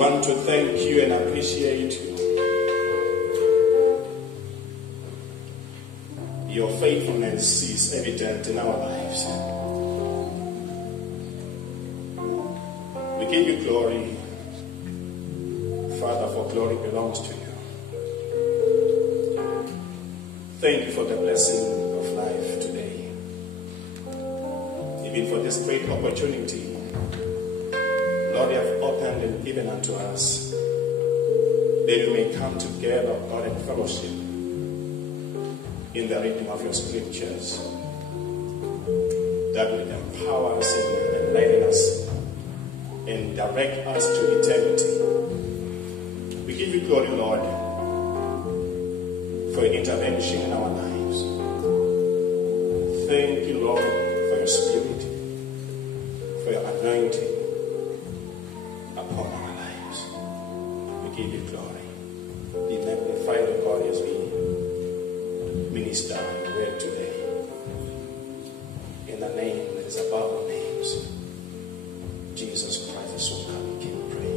want to thank you and appreciate you. Your faithfulness is evident in our lives. We give you glory, Father, for glory belongs to you. Thank you for the blessing of life today. Even for this great opportunity, Lord, you have opened and given unto us that we may come together, God, in fellowship in the reading of your scriptures that will empower us and enlighten us and direct us to eternity. We give you glory, Lord, for your intervention in our lives. Thank you, Lord, for your spirit, for your anointing upon our lives. We give you glory. Be magnified, O God, as we minister and word today. In the name that is above all names, Jesus Christ, the Son of God, King, pray.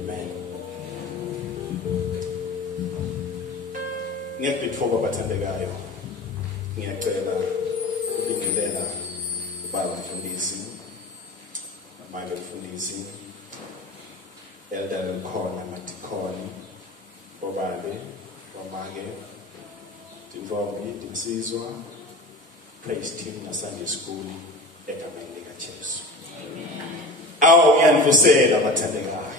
Amen. Ngiyakuthoba bathandekayo. Ngiyacela ukungilela ubaba mfundisi, manje mfundisi, elder likhona madikhoni, obabe, wamake, Timvombi, Timsizwa, praise team na Sunday school, egameni likaJesu. Awu uyanivusela bathandekayo.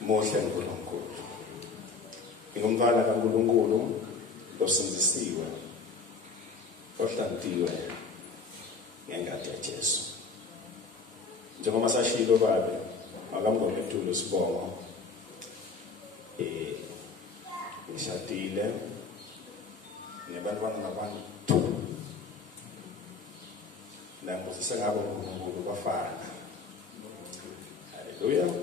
Muhle uNkulunkulu. Ngingumntwana kaNkulunkulu osindisiwe, ohlantiwe ngengadi kaJesu. Njengoba sashilo babe, akamngome etulo sibongo. Ngishadile nebantwana ngabantu nambuzo sengabo uNkulunkulu bafana. Hallelujah.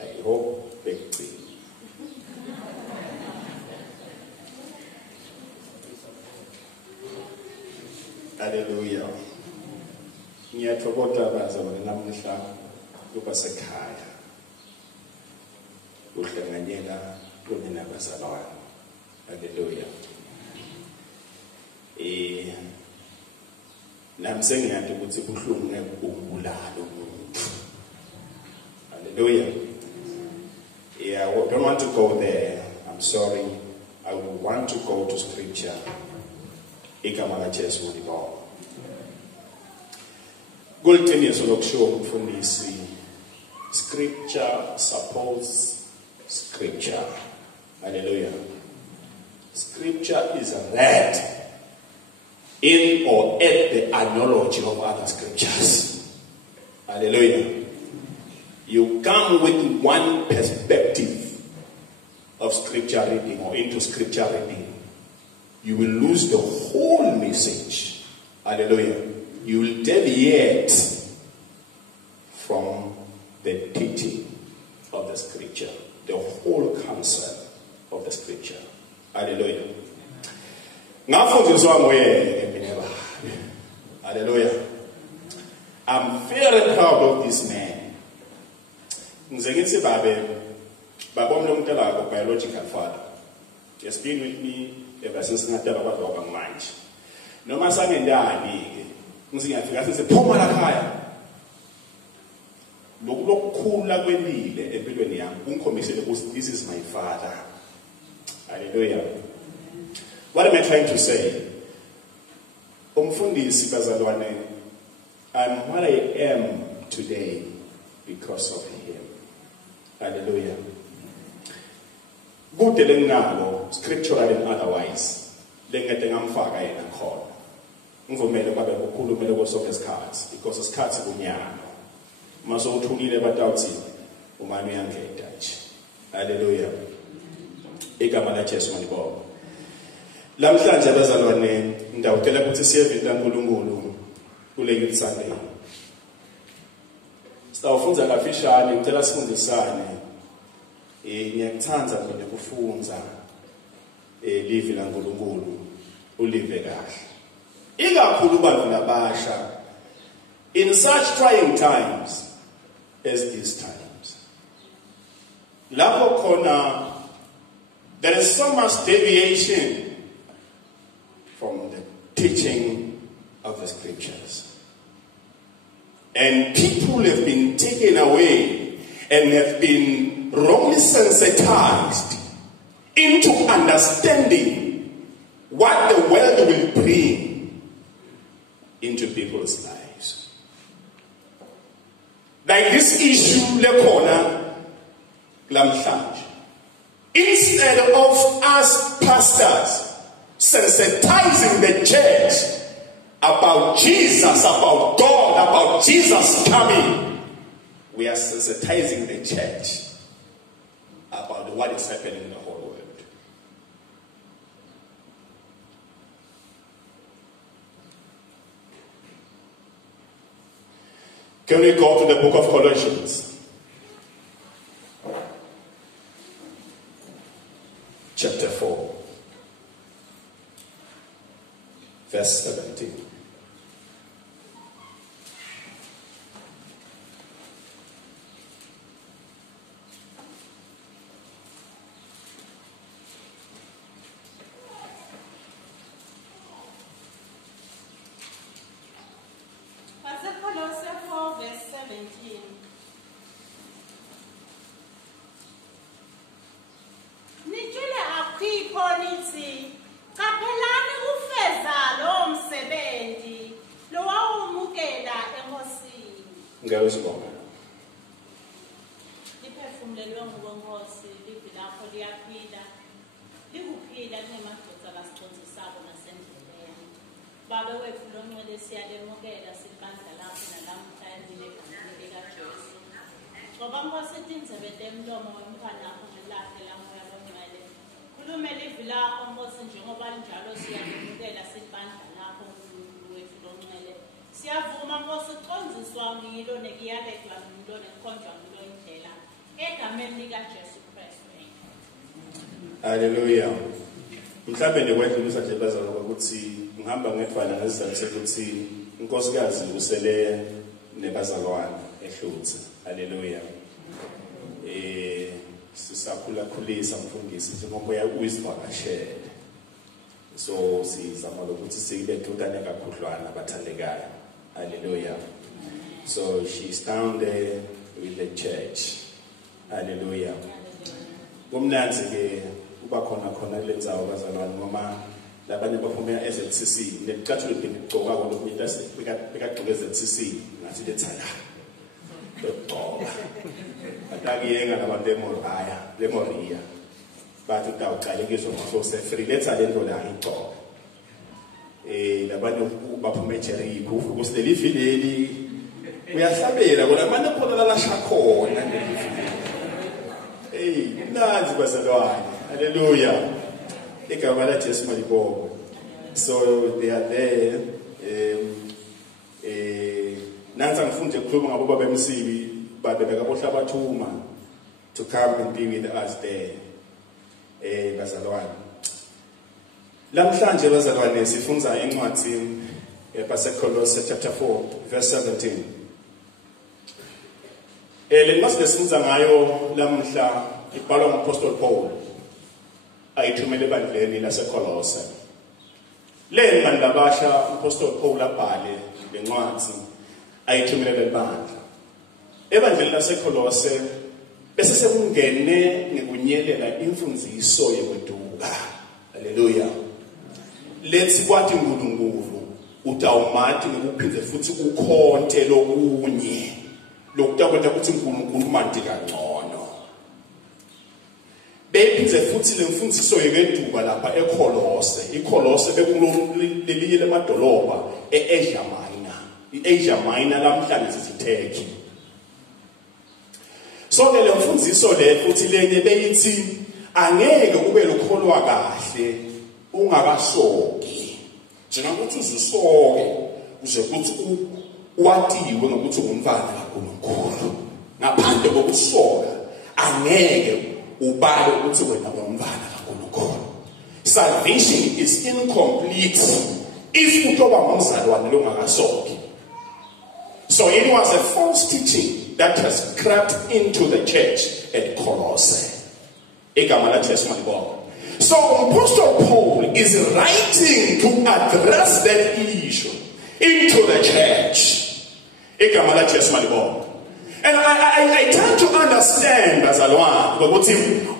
I hope bekugcina. Hallelujah. Ngiyathokoza bazalwane namuhla kuba sekhaya. Uhlanganyela kunina bazalwane. Hallelujah. Nami sengiyathi ukuthi buhlungu ngekubulala umuntu. Hallelujah. Yeah, I don't want to go there. I'm sorry. I would want to go to scripture. Igama laJesu libonga. Kulithiniso lokusho umfundisi. Scripture supports scripture. Hallelujah. Scripture is read in or at the analogy of other scriptures. Hallelujah. You come with one perspective of scripture reading or into scripture reading, you will lose the whole message. Hallelujah. You will deviate from the teaching of the scripture, the whole concept of the scripture. Hallelujah. Hallelujah. I'm very proud of this man. Biological father. He has been with me ever since manje. Noma sangendani ngizingafika sisephuma la khaya. Lokukhula kwelile empilweni yami ungikhombisele ukuthi this is my father. Hallelujah. What am I trying to say? Umfundisi bazalwane, I'm what I am today because of him. Hallelujah. Good lenginalo, scriptural and otherwise. Lengete ngamfaka yena khona. Ngivumele kwabe ukukhulumela kwesoke isikhathi because isikhathi kunyano. Maso uthulile batawuthi umani uyangeda nje. Hallelujah. Igama laJesu ngibonga. Lamhlanje abazalwane ngidawucela ukuthi siyevela uNkulunkulu kule youth Sunday. Sitawufunza kafishane, ngicela sifundisane. Ngiyakuthanda nje ukufunza live laNkulunkulu ulive kahle. Ikakhulu bantu nabasha in such trying times as these times. Lapho khona, there is so much deviation from the teaching of the scriptures. And people have been taken away and have been wrongly sensitized into understanding what the world will bring into people's lives. Like this issue lekhona lamhlanje. Instead of us pastors sensitizing the church about Jesus, about God, about Jesus coming, we are sensitizing the church about what is happening in the whole world. Can we go to the book of Colossians? Chapter 4, verse 17. Colossians 4, verse 17. Nijule akhipho nithi qaphelani ufeza lo msebenzi lo wawumukela enkosini. Ngiyazibonga. Liphefumulelwe nguNkosi livi lapho liyaphila. Likuphila kunemadoda abasiqondsisako nasendleleni. Baba wethu longcwele siyalemukela sibandla lapho nalamhla endlini egameni likaJesu. Ngoba Nkosi indlebe temlomo womntwana wakho ngelakhe lamoya longcwele. Khulume livi lakho Nkosi njengoba linjalo siyalemukela sibandla lapho uNkulunkulu wethu longcwele. Siyavuma Nkosi ucondziswa ngilo nekuyalethwa ngilo nekukhonjwa ngilo indlela egameni likaJesu Kristu. Hallelujah. Mhlawumbe nekwedlulisa nje bazalwa ukuthi ngihamba ngethwana ngesizathu sokuthi unkosikazi usele nebazalwane ehluthe. Hallelujah. Sisakhula khulisa mfundisi njengoba uyisivakashele. So sizama ukuthi sibethutane kakhudlwana abathandekayo. Hallelujah. So she's down there with the church. Hallelujah. Kumnanzi ke kuba khona kulenzawo bazalwane noma labanye baphumela eZCC nelicathulo ligcoka lokuyita bekagcoka eZCC ngathi lethana lokugcoka atakiyenga nabantu leMoria bathi utawuqalekiswa ngosose free letha lento la igcoka labanye baphuma eJericho ukuthi leli vileli uyahlabela kodwa manje khona la shakhona nanzi bazalwane. Hallelujah. So they are there. Nansi angifunde ukukhuluma ngabo baba emsibi babeka bohlabathuma to come and be with us there. Bazalwane. Lamhlanje bazalwane sifunda incwadi yaseColossians chapter 4 verse 17. Le ncwadi lesifunda ngayo lamhla ibhalwa nguApostle Paul ayithumele ebandleni laseColosse. Le ngani labasha uApostle Paul abhale le ncwadi ayithumele lebandla. Ebandleni laseColosse bese sekungene ngekunyelela imfundiso yekweduka. Hallelujah. Let's kwathi uNkulunkulu utawumathi ngikuphindze futhi ukhonte lokunye lokutakwenza ukuthi uNkulunkulu manje kangcono. Bephindze futhi lemfundiso yekweduka lapha eColosse. iColosse bekulelinye lemadolobha eAsia Minor. iAsia Minor lamhlanje sisiTurkey. So ke lemfundiso le futhi lenye beyithi angeke ube lokholwa kahle ungakasoki. Njengokuthi uzusoke uze kuthi watiwe ngokuthi ungumfana kaNkulunkulu. Ngaphandle kokusoka angeke ubale ukuthi wena ungumfana kaNkulunkulu. Salvation is incomplete if utoba ngumzalwane longakasoki. So So it was a false teaching that has crept into the church at Colossae. So Apostle Paul is writing to address that issue into the church. And I tend to understand, Bazalwan,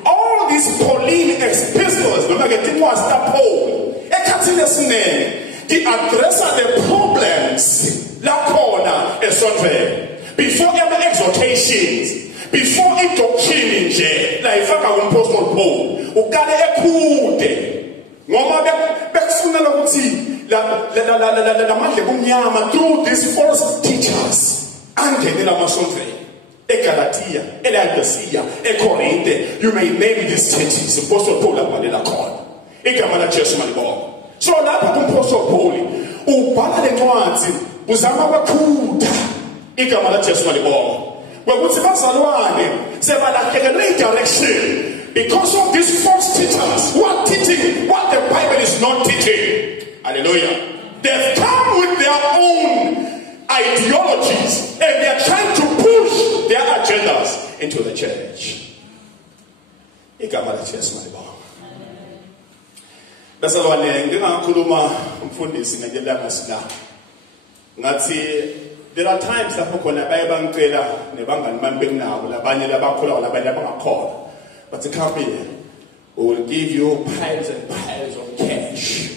all these Pauline epistles, Paul, they address the problems before every exhortations. Before it doctrine like Apostle Paul, through these false teachers, you may name these churches. Apostle Paul, so Apostle Paul, direction because of these false teachers who are teaching what the Bible is not teaching. Hallelujah. They've come with their own ideologies and they are trying to push their agendas into the church. There are times that but to come here, we will give you piles and piles of cash.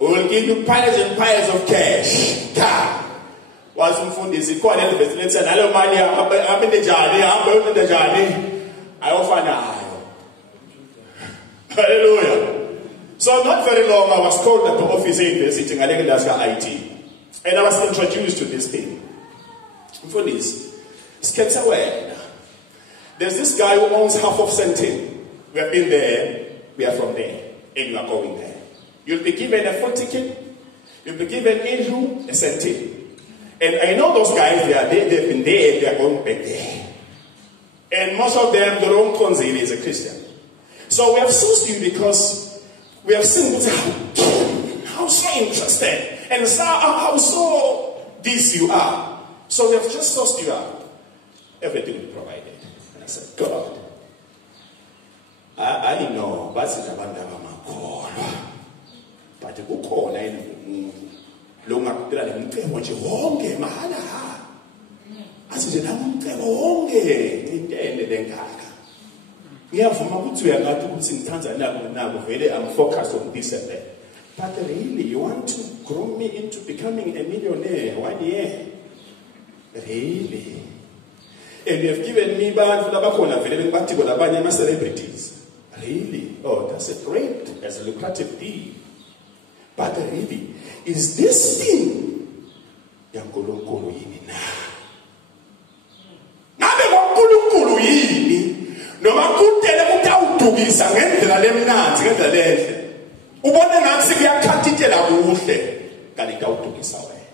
We will give you piles and piles of cash. Hallelujah. So not very long, I was called at the office university in IT, and I was introduced to this thing. For this, there's this guy who owns half of Sentin. We have been there, we are from there, and you are going there. You'll be given a full ticket, you'll be given into a Sentin. And I know those guys, they've been there, and they are going back there. And most of them, their own conceal is a Christian. So we have sourced you because we have seen how so interested and how so this you are. So we have just sourced you out. Everything we provided. And I said, God, I know, but it's about call. But the book call, I long up there and what you want, Mahala. I said, I'm going in the end. Yeah, from Mabutu, I'm focused on this and that. But really, you want to grow me into becoming a millionaire 1 year? Really? And you have given me celebrities. Really? Oh, that's a great, that's a lucrative deal. But really, is this thing Yankolokolo yini na? Nabe Yankolokolo yini? No makutele kutawudukisa ngendlela lemnanzi ngendlela lehle. Ubone ngathi kuyakhathithela kuhle kanti kawudukisa wena.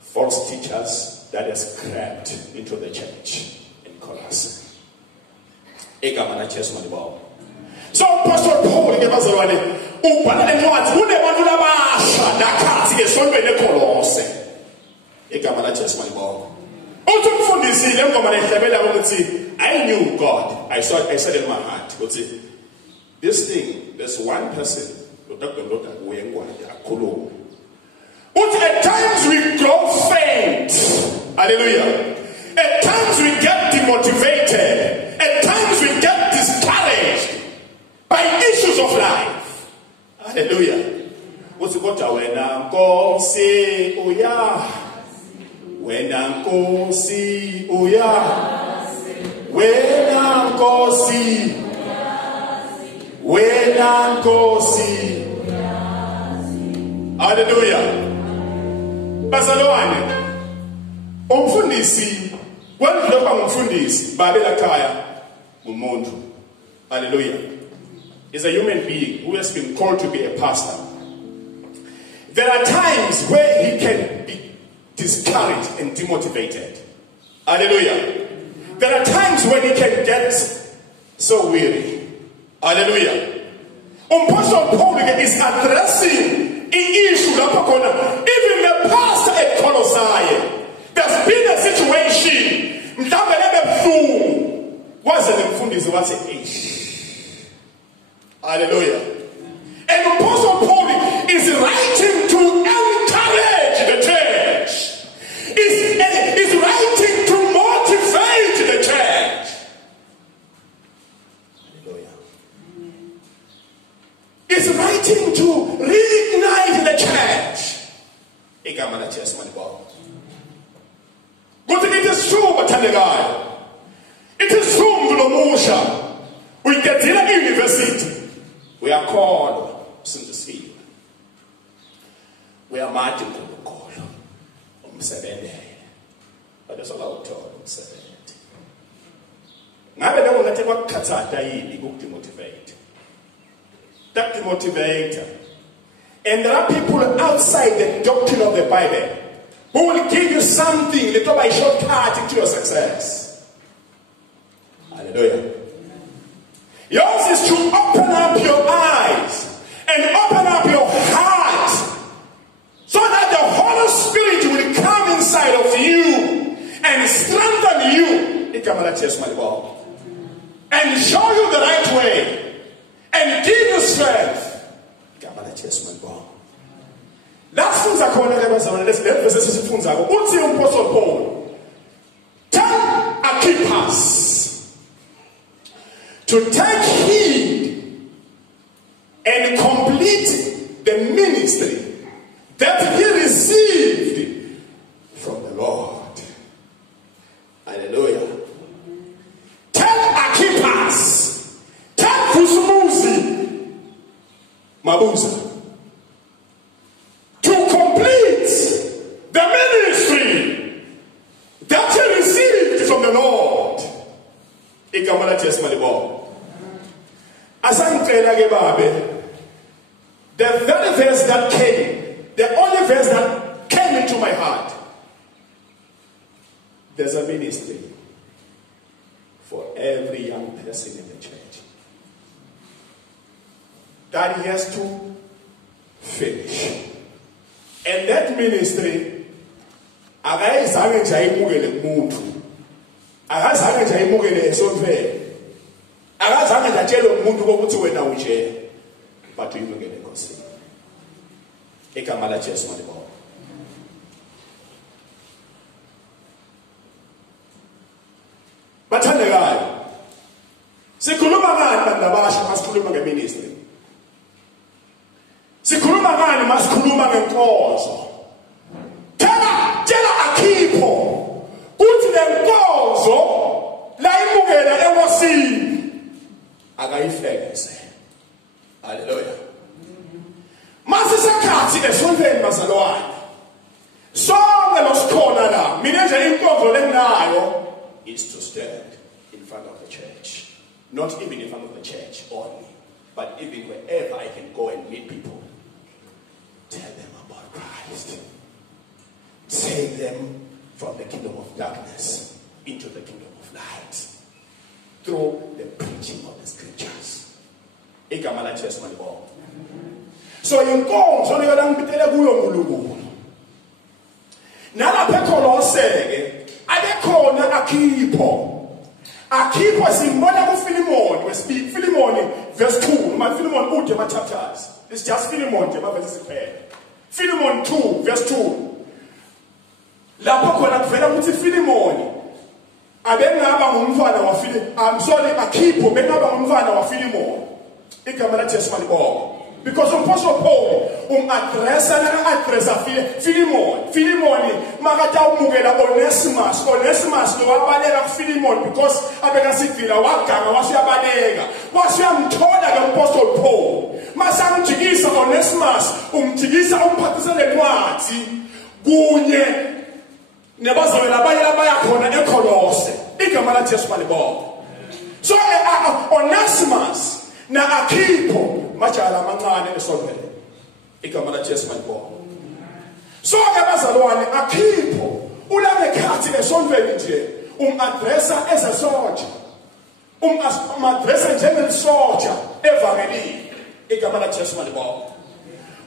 False teachers that has crept into the church in Colossae. So Apostle Paul ngebazalwane ubhala lencwadi kunebantu labasha nakhathi esontweni eColossae. Igama la Jesu malibonga. Uthumfundisile ngoma lehlabela ukuthi I knew God. I said in my heart, this thing, there's one person, at times we grow faint. Hallelujah. At times we get demotivated. At times we get discouraged by issues of life. Hallelujah. What's it called? When I'm going say, oh yeah. When I'm going see, oh yeah. When I'm going see. When I'm going see. Hallelujah. Bazalwane. Umfundisi. Wendloba ngumfundisi. Babela kaya. Umuntu. Hallelujah. Is a human being who has been called to be a pastor. There are times where he can be discouraged and demotivated. Hallelujah. There are times when he can get so weary. Hallelujah. Apostle Paul is addressing an issue even the pastor at Colossae. There's been a situation. Hallelujah. And Apostle Paul is writing to encourage the church. Is writing to motivate the church. Hallelujah. Is writing to reignite the church. But it is true, Batanagai. It is true, Mosha. We get in a university. We are called since the field. We are marching to the call. But there's a lot of talk. Now, I don't want to take a motivate. That to motivate. And there are people outside the doctrine of the Bible who will give you something little by shortcut into your success. Hallelujah. Yours is to open up your eyes and open up your heart so that the Holy Spirit will come inside of you and strengthen you and show you the right way and give you strength. That's things are called let's what's the Apostle Paul? Tell Archippus to take heed and complete the ministry that he received from the Lord. Hallelujah. Tell Archippus, tell Kusumuzi Mabuza to complete the ministry that he received from the Lord. The very verse that came, the only verse that came into my heart, there's a ministry for every young person in the church that he has to finish. And that ministry, akayizange nje ayimukele umuntu, akazange nje ayimukele esonfeni, akazange nje atshele umuntu ukuthi wena uje, but uyimukele Nkosi. Igama la Jesu malibonga. Bathandekayo, sikhuluma ngani bantu abasha masikhuluma ngeministry? Sikhuluma ngani masikhuluma ngenkonzo? Tshela Archippus uthi le nkonzo la imukela enkosini akayihlekeze. Hallelujah. Masisekhathi esontweni bazalwane. Sonke losikhona la, mina nje inkonzo lenayo is to stand in front of the church. Not even in front of the church only, but even wherever I can go and meet people. Tell them about Christ. Save them from the kingdom of darkness into the kingdom of light through the preaching of the scriptures. So in God's only nalapha eKolose abekhona Archippus simbona kuFilemoni wesibili, Filemoni verse 2, noma Filemoni ude ma chapters. It's just Filemoni nje mavesi siphela. Filemoni 2 verse 2. Lapho khona kuvela ukuthi Filemoni abengaba ngumfana wa Archippus bengaba ngumfana wa Filemoni. Igama la Jesu malibonga. Because Apostle Paul addressa Filemoni makata umukela Onesimus lo wabaleka kuFilemoni because abekasivila waganga wasiyabaleka wasiyamthola ke Apostle Paul masamjikisa Onesimus umjikisa umphathisa lencwadi kunye nebazalwane abaya khona eKolose. Igama la Jesu malibonga. So Onesimus na Archippus majala amancane esontweni. Igama la Jesu malibonga. So ke bazalwane Archippus ulangekhathi esontweni nje addressa as a soldier. Addressa njengelisoja evangelini. igama laJesu malibonke.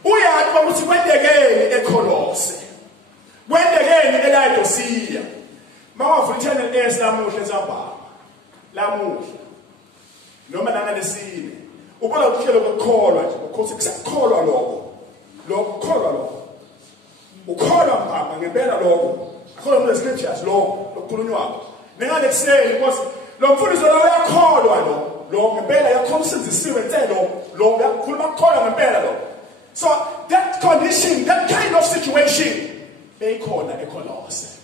Uyathi ukuthi kwendekeni eKolose, kwendekeni eLaodicea. Mawavula ichannel esinamuhla esambama lamuhla noma nangalesine ubona ukuhlelo kokukholwa nje ukhosi kusakholwa lokho ukholwa mbamba ngempela lokho akholwa no scriptures lokho lokukhulunywa nengale kuseni because lo mfundisi lo uyakholwa lo ngempela yakholisizisiwe ntselo lo uyakhuluma ukukholwa ngempela lo. So that condition, that kind of situation beyikhona eKolose.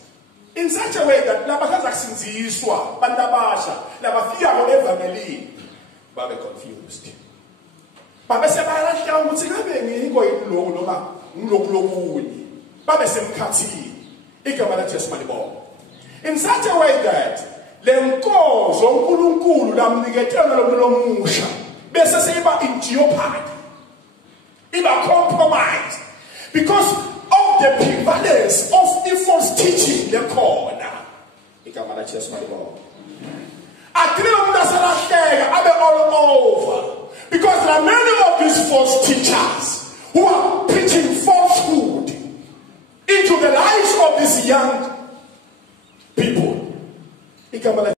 In such a way that labakaza kusinziswa abantu abasha labafika ngoevangelini babe confused. Babe sebayalahla ukuthi ngabe ngikho yini lokho noma ngilokuni. Babe semkhathini. Igama laJesu malibonke. In such a way that lenkozo uNkulunkulu lamniketela lomusha bese seyiba in jeopardy. Iba compromised because of the prevalence of the false teaching the corner. Igama laJesu malibonke. Athina umuntu asalahleka abe all over because there are many of these false teachers who are preaching falsehood into the lives of these young people. Igama